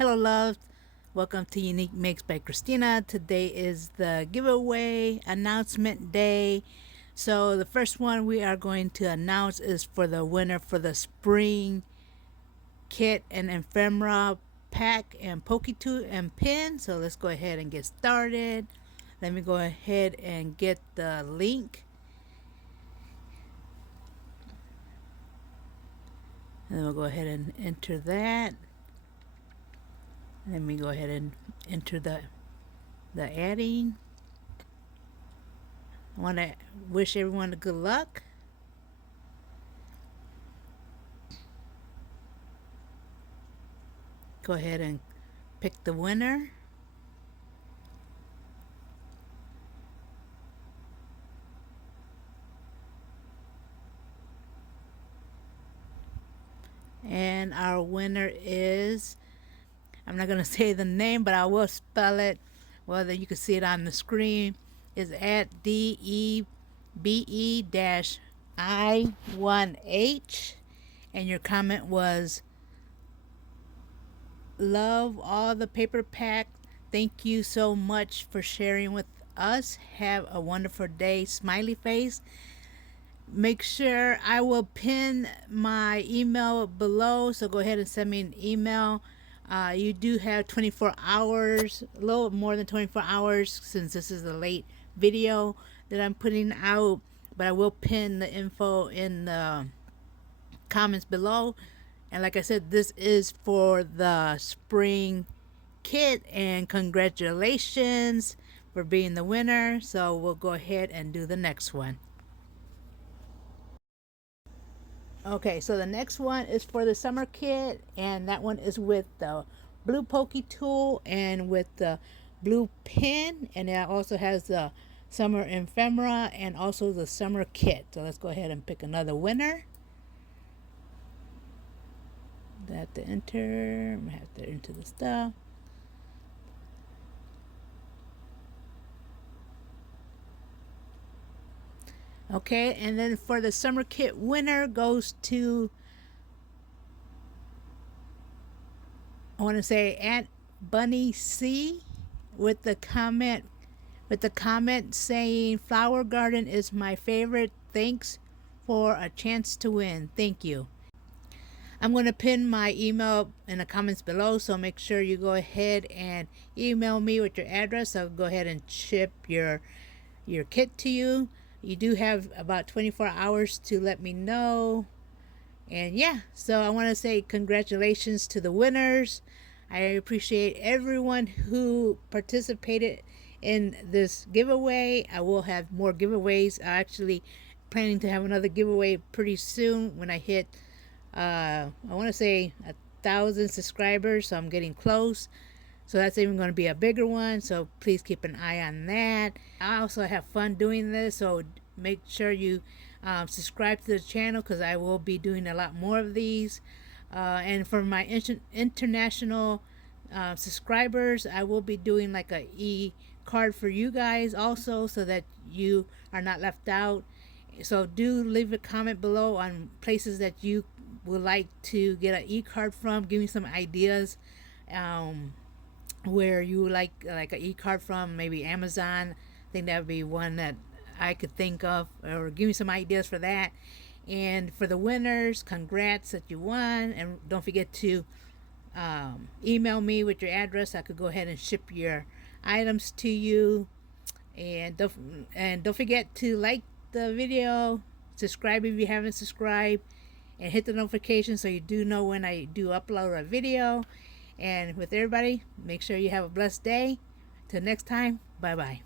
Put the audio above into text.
Hello, loves. Welcome to Unique Mix by Christina. Today is the giveaway announcement day. So, the first one we are going to announce is for the winner for the spring kit and ephemera pack and Poketoot and pin. So, let's go ahead and get started. Let me go ahead and get the link. And then we'll go ahead and enter that. Let me go ahead and enter the adding. I want to wish everyone good luck. Go ahead and pick the winner. And our winner is, I'm not going to say the name, but I will spell it. Whether you can see it on the screen, is at DEBE-I1H. And your comment was, love all the paper pack. Thank you so much for sharing with us. Have a wonderful day. Smiley face. Make sure I will pin my email below, so go ahead and send me an email. You do have 24 hours, a little more than 24 hours, since this is a late video that I'm putting out, but I will pin the info in the comments below. And like I said, this is for the spring kit, and congratulations for being the winner. So we'll go ahead and do the next one. Okay, so the next one is for the summer kit, and that one is with the blue Poketool and with the blue pin, and it also has the summer ephemera and also the summer kit. So let's go ahead and pick another winner. I have to enter. I have to enter the stuff. Okay, and then for the summer kit winner goes to, I want to say, at Bunny C with the comment saying, flower garden is my favorite. Thanks for a chance to win. Thank you. I'm going to pin my email in the comments below, so make sure you go ahead and email me with your address. I'll go ahead and ship your kit to you. You do have about 24 hours to let me know. And yeah, so I want to say congratulations to the winners. I appreciate everyone who participated in this giveaway. I will have more giveaways. I'm actually planning to have another giveaway pretty soon when I hit, I want to say 1,000 subscribers, so I'm getting close. So that's even going to be a bigger one, so please keep an eye on that. I also have fun doing this, so make sure you subscribe to the channel, because I will be doing a lot more of these. And for my international subscribers, I will be doing like a e-card for you guys also, so that you are not left out. So do leave a comment below on places that you would like to get an e-card from. Give me some ideas. Where you like an e-card from, maybe Amazon. I think that would be one that I could think of, or give me some ideas for that. And for the winners, congrats that you won, and don't forget to email me with your address. I could go ahead and ship your items to you. And don't forget to like the video, subscribe if you haven't subscribed, and hit the notification so you do know when I do upload a video. And with everybody, make sure you have a blessed day. Till next time, bye-bye.